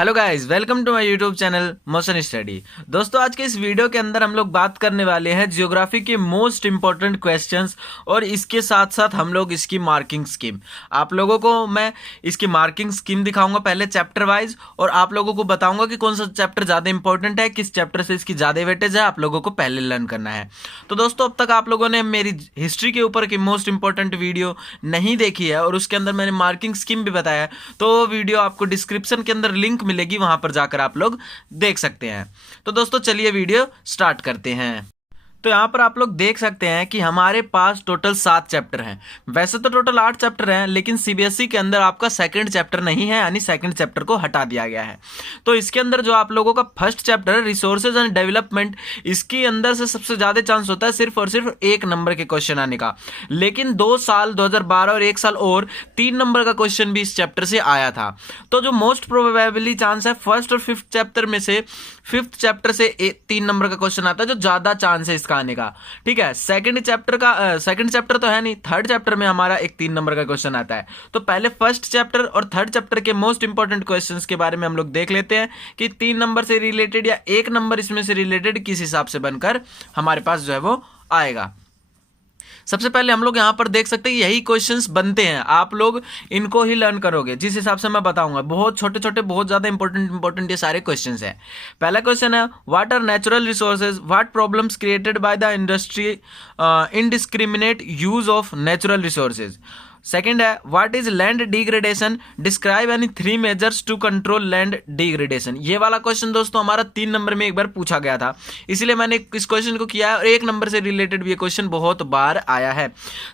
Hello guys, welcome to my YouTube channel Motion Study. दोस्तों, आज के इस वीडियो के अंदर हम लोग बात करने वाले हैं ज्योग्राफी के मोस्ट इंपॉर्टेंट क्वेश्चंस और इसके साथ साथ हम लोग इसकी मार्किंग स्कीम। आप लोगों को मैं इसकी मार्किंग स्कीम दिखाऊंगा पहले चैप्टर वाइज, और आप लोगों को बताऊंगा कि कौन सा चैप्टर ज़्यादा इंपॉर्टेंट है, किस चैप्टर से इसकी ज़्यादा वेटेज है, आप लोगों को पहले लर्न करना है। तो दोस्तों, अब तक आप लोगों ने मेरी हिस्ट्री के ऊपर की मोस्ट इंपॉर्टेंट वीडियो नहीं देखी है और उसके अंदर मैंने मार्किंग स्कीम भी बताया है, तो वो वीडियो आपको डिस्क्रिप्शन के अंदर लिंक मिलेगी, वहां पर जाकर आप लोग देख सकते हैं। तो दोस्तों, चलिए वीडियो स्टार्ट करते हैं। तो यहाँ पर आप लोग देख सकते हैं कि हमारे पास टोटल 7 चैप्टर हैं। वैसे तो टोटल 8 चैप्टर हैं, लेकिन सीबीएसई के अंदर आपका सेकंड चैप्टर नहीं है, यानी सेकंड चैप्टर को हटा दिया गया है। तो इसके अंदर जो आप लोगों का फर्स्ट चैप्टर है रिसोर्सेज एंड डेवलपमेंट, इसके अंदर से सबसे ज्यादा चांस होता है सिर्फ और सिर्फ 1 नंबर के क्वेश्चन आने का। लेकिन 2 साल 2012 और 1 साल और 3 नंबर का क्वेश्चन भी इस चैप्टर से आया था। तो जो मोस्ट प्रोबेबली चांस है फर्स्ट और फिफ्थ चैप्टर में से, फिफ्थ चैप्टर से 3 नंबर का क्वेश्चन आता है, जो ज्यादा चांस है इसका आने का। ठीक है, सेकंड चैप्टर तो है नहीं, थर्ड चैप्टर में हमारा एक 3 नंबर का क्वेश्चन आता है। तो पहले फर्स्ट चैप्टर और थर्ड चैप्टर के मोस्ट इंपॉर्टेंट क्वेश्चंस के बारे में हम लोग देख लेते हैं कि 3 नंबर से रिलेटेड या 1 नंबर इसमें से रिलेटेड किस हिसाब से बनकर हमारे पास जो है वो आएगा। सबसे पहले हम लोग यहां पर देख सकते हैं यही क्वेश्चंस बनते हैं, आप लोग इनको ही लर्न करोगे जिस हिसाब से मैं बताऊंगा। बहुत छोटे छोटे, बहुत ज्यादा इंपॉर्टेंट ये सारे क्वेश्चंस हैं। पहला क्वेश्चन है, what are natural resources, what problems created by the industry indiscriminate use of natural resources. Second है, what is land degradation, describe any 3 measures to control land degradation. ये वाला क्वेश्चन दोस्तों हमारा 3 नंबर में एक बार पूछा गया था, इसलिए मैंने इस क्वेश्चन को किया है, और 1 नंबर से रिलेटेड भी ये क्वेश्चन बहुत बार आया है।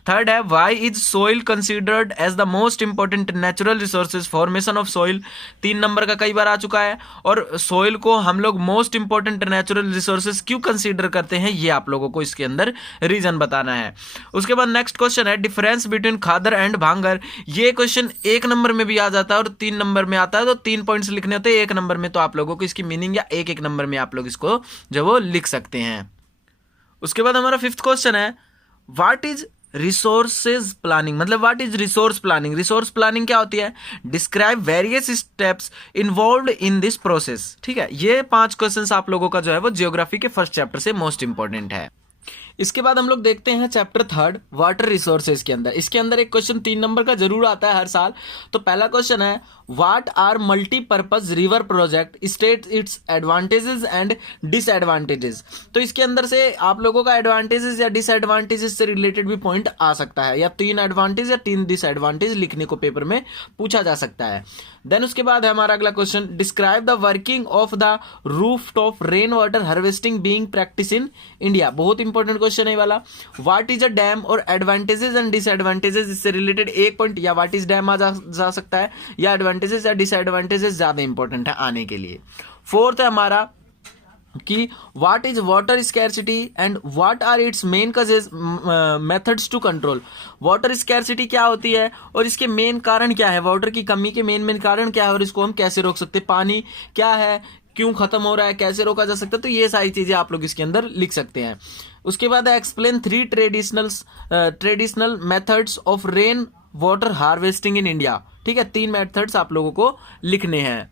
थर्ड है, why is soil considered as the most important natural resources, formation of soil. 3 number का कई बार आ चुका है, और सोइल को हम लोग मोस्ट इंपॉर्टेंट नेचुरल रिसोर्सेज क्यों कंसिडर करते हैं, ये आप लोगों को इसके अंदर रीजन बताना है। उसके बाद नेक्स्ट क्वेश्चन है, डिफरेंस बिटवीन खादर एंड भांगर। ये क्वेश्चन 1 नंबर में भी आ जाता है और 3 नंबर में आता है, तो 3 पॉइंट्स लिखने होते हैं 1 नंबर में, तो आप लोगों को इसकी मीनिंग या एक नंबर में आप लोग इसको जो वो लिख सकते हैं। उसके बाद हमारा 5th क्वेश्चन है, व्हाट इज रिसोर्सेज प्लानिंग, मतलब what is resource planning. Resource planning क्या होती है, describe various steps involved in this process. ठीक है, ये 5 क्वेश्चंस आप लोगों का जो है वो ज्योग्राफी के फर्स्ट चैप्टर से मोस्ट इंपॉर्टेंट है। इसके बाद हम लोग देखते हैं चैप्टर 3 वाटर रिसोर्सेज के अंदर। इसके अंदर एक क्वेश्चन 3 नंबर का जरूर आता है हर साल। तो पहला क्वेश्चन है, what are multipurpose river project, state its advantages and disadvantages. तो इसके अंदर से आप लोगों का एडवांटेजेस या डिसएडवांटेजेस से रिलेटेड भी पॉइंट आ सकता है, या 3 एडवांटेज या 3 डिसएडवांटेज लिखने को पेपर में पूछा जा सकता है। देन उसके बाद है हमारा अगला question, describe the working of the roof top rain water harvesting being practice in India. बहुत इंपॉर्टेंट क्वेश्चन है वाला। व्हाट इज अ डैम, और एडवांटेजेस एंड डिसएडवांटेजेस, इससे रिलेटेड 1 पॉइंट या व्हाट इज डैम आ जा सकता है, या एडवांटेजेस या डिसएडवांटेजेस ज्यादा इंपॉर्टेंट है आने के लिए। 4th है हमारा कि what is water scarcity and what are its main causes methods to control. Water scarcity क्या होती है और इसके मेन कारण क्या है, वाटर की कमी के मेन कारण क्या है और इसको हम कैसे रोक सकते हैं, पानी क्या है, क्यों खत्म हो रहा है, कैसे रोका जा सकता है। तो ये सारी चीजें आप लोग इसके अंदर लिख सकते हैं। उसके बाद explain 3 traditional methods of rain water harvesting in India. ठीक है, 3 मेथड्स आप लोगों को लिखने हैं।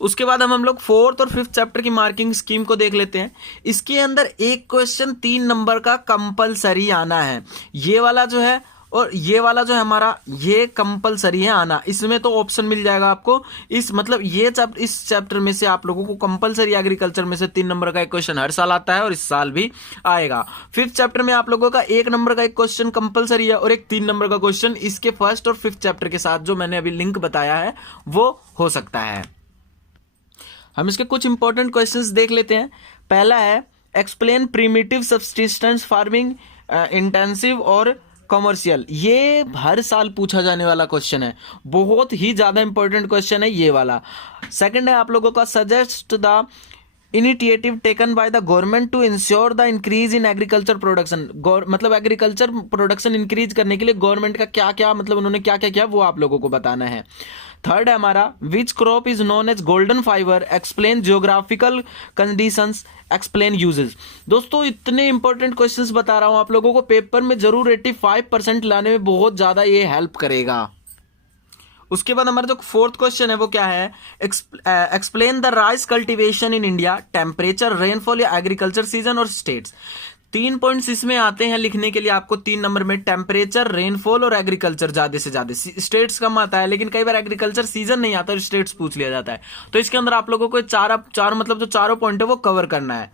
उसके बाद हम लोग 4th और 5th चैप्टर की मार्किंग स्कीम को देख लेते हैं। इसके अंदर एक क्वेश्चन 3 नंबर का कंपलसरी आना है, ये वाला जो है, और ये वाला जो है हमारा, ये कंपलसरी है आना। इसमें तो ऑप्शन मिल जाएगा आपको, इस मतलब इस चैप्टर में से आप लोगों को कंपलसरी एग्रीकल्चर में से 3 नंबर का एक क्वेश्चन हर साल आता है और इस साल भी आएगा। 5th चैप्टर में आप लोगों का 1 नंबर का एक क्वेश्चन कंपलसरी है और एक 3 नंबर का क्वेश्चन इसके फर्स्ट और 5th चैप्टर के साथ जो मैंने अभी लिंक बताया है वो हो सकता है। हम इसके कुछ इंपॉर्टेंट क्वेश्चंस देख लेते हैं। पहला है, explain primitive subsistence farming, intensive और कमर्शियल। ये हर साल पूछा जाने वाला क्वेश्चन है, बहुत ही ज्यादा इंपॉर्टेंट क्वेश्चन है ये वाला। सेकंड है आप लोगों का, suggest the initiative taken by the government to ensure the increase in agriculture production. मतलब एग्रीकल्चर प्रोडक्शन इंक्रीज करने के लिए गवर्नमेंट का क्या क्या, मतलब उन्होंने क्या क्या किया वो आप लोगों को बताना है। थर्ड है हमारा, which crop is known as golden fibre, explain geographical conditions, explain uses. दोस्तों, इतने इंपॉर्टेंट क्वेश्चंस बता रहा हूं आप लोगों को, पेपर में जरूर 85% लाने में बहुत ज्यादा ये हेल्प करेगा। उसके बाद हमारा जो फोर्थ क्वेश्चन है वो क्या है, explain the rice cultivation in India, temperature, rainfall या एग्रीकल्चर सीजन और स्टेट्स। 3 पॉइंट्स इसमें आते हैं लिखने के लिए आपको 3 नंबर में, टेम्परेचर, रेनफॉल और एग्रीकल्चर ज्यादा से ज्यादा। स्टेट्स कम आता है लेकिन कई बार एग्रीकल्चर सीजन नहीं आता और स्टेट्स पूछ लिया जाता है। तो इसके अंदर आप लोगों को चार मतलब जो चारों पॉइंट है वो कवर करना है।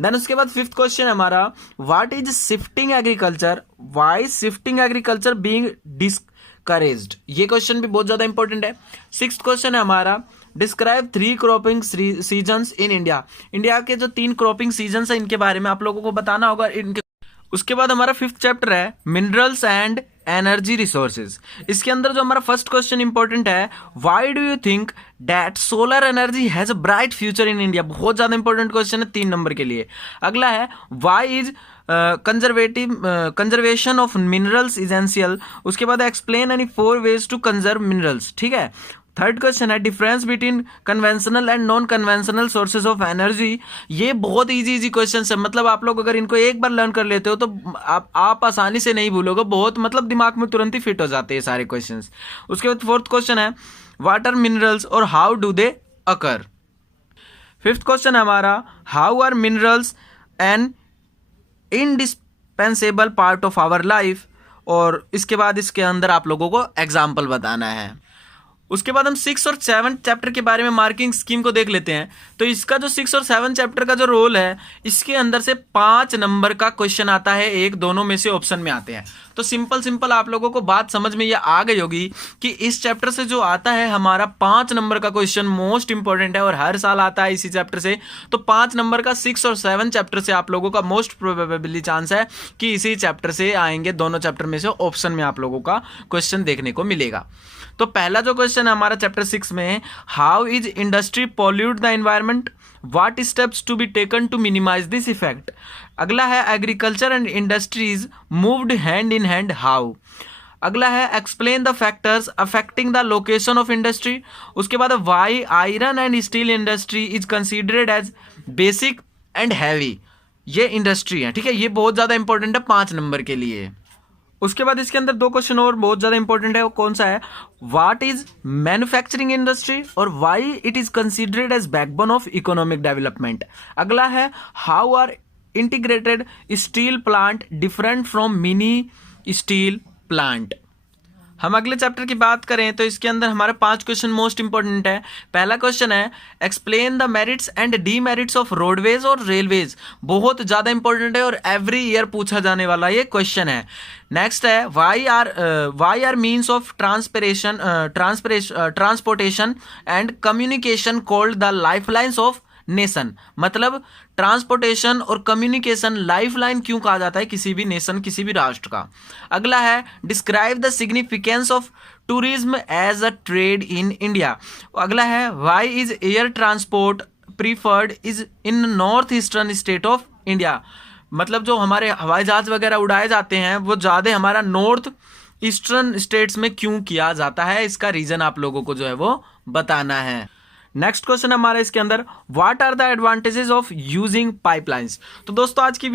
देन उसके बाद फिफ्थ क्वेश्चन है हमारा, what is shifting agriculture, why shifting agriculture being discouraged. ये क्वेश्चन भी बहुत ज्यादा इंपॉर्टेंट है। सिक्स्थ क्वेश्चन है हमारा, describe 3 cropping seasons in India. India के जो 3 क्रॉपिंग सीजन्स है इनके बारे में आप लोगों को बताना होगा इनके। उसके बाद हमारा 5th चैप्टर है, मिनरल्स एंड एनर्जी रिसोर्सेज। इसके अंदर जो हमारा फर्स्ट क्वेश्चन इंपॉर्टेंट है, why do you think that solar energy has a bright future in India. बहुत ज्यादा इंपॉर्टेंट क्वेश्चन है 3 नंबर के लिए। अगला है, why is conservation of minerals essential. उसके बाद explain any 4 ways to conserve minerals, ठीक है। थर्ड क्वेश्चन है, difference between conventional and non conventional sources of energy. ये बहुत इजी क्वेश्चन है, मतलब आप लोग अगर इनको एक बार लर्न कर लेते हो तो आप आसानी से नहीं भूलोगे, बहुत मतलब दिमाग में तुरंत ही फिट हो जाते हैं सारे क्वेश्चंस। उसके बाद फोर्थ क्वेश्चन है, व्हाट आर मिनरल्स और how do they occur. Fifth question है हमारा, how are minerals an indispensable part of our life. और इसके बाद इसके अंदर आप लोगों को एग्जाम्पल बताना है। उसके बाद हम 6 और 7 चैप्टर के बारे में मार्किंग स्कीम को देख लेते हैं। तो इसका जो 6 और 7 चैप्टर का जो रोल है, इसके अंदर से 5 नंबर का क्वेश्चन आता है, एक दोनों में से ऑप्शन में आते हैं। तो सिंपल आप लोगों को बात समझ में ये आ गई होगी कि इस चैप्टर से जो आता है हमारा 5 नंबर का क्वेश्चन मोस्ट इंपॉर्टेंट है और हर साल आता है इसी चैप्टर से। तो 5 नंबर का 6 और 7 चैप्टर से आप लोगों का मोस्ट प्रोबेबली चांस है कि इसी चैप्टर से आएंगे, दोनों चैप्टर में से ऑप्शन में आप लोगों का क्वेश्चन देखने को मिलेगा। तो पहला जो क्वेश्चन है हमारा चैप्टर 6 में, how is industry pollute the environment, what steps to be taken to minimise this effect. अगला है, agriculture and industries moved hand in hand, how. अगला है, explain the factors affecting the location of industry. उसके बाद why iron and steel industry is considered as basic and heavy. ये industry है, ठीक है, ये बहुत ज्यादा इंपॉर्टेंट है 5 नंबर के लिए। उसके बाद इसके अंदर 2 क्वेश्चन और बहुत ज्यादा इंपॉर्टेंट है, वो कौन सा है, व्हाट इज मैन्युफैक्चरिंग इंडस्ट्री और why it is considered as backbone of economic development. अगला है, how are integrated steel plant different from mini steel plant. हम अगले चैप्टर की बात करें तो इसके अंदर हमारे 5 क्वेश्चन मोस्ट इंपॉर्टेंट है। पहला क्वेश्चन है, explain the merits and demerits of roadways और रेलवेज। बहुत ज्यादा इंपॉर्टेंट है और एवरी ईयर पूछा जाने वाला ये क्वेश्चन है। नेक्स्ट है, why are means of transportation and communication called the lifelines of nation. मतलब ट्रांसपोर्टेशन और कम्युनिकेशन लाइफलाइन क्यों कहा जाता है किसी भी नेशन, किसी भी राष्ट्र का। अगला है, describe the significance of tourism as a trade in India. अगला है, why is air transport preferred is in north eastern state of India. मतलब जो हमारे हवाई जहाज वगैरह उड़ाए जाते हैं वो ज्यादा हमारा नॉर्थ ईस्टर्न स्टेट्स में क्यों किया जाता है, इसका रीजन आप लोगों को जो है वो बताना है। नेक्स्ट क्वेश्चन हमारा इसके अंदर, what are the advantages of using pipelines. तो दोस्तों आज की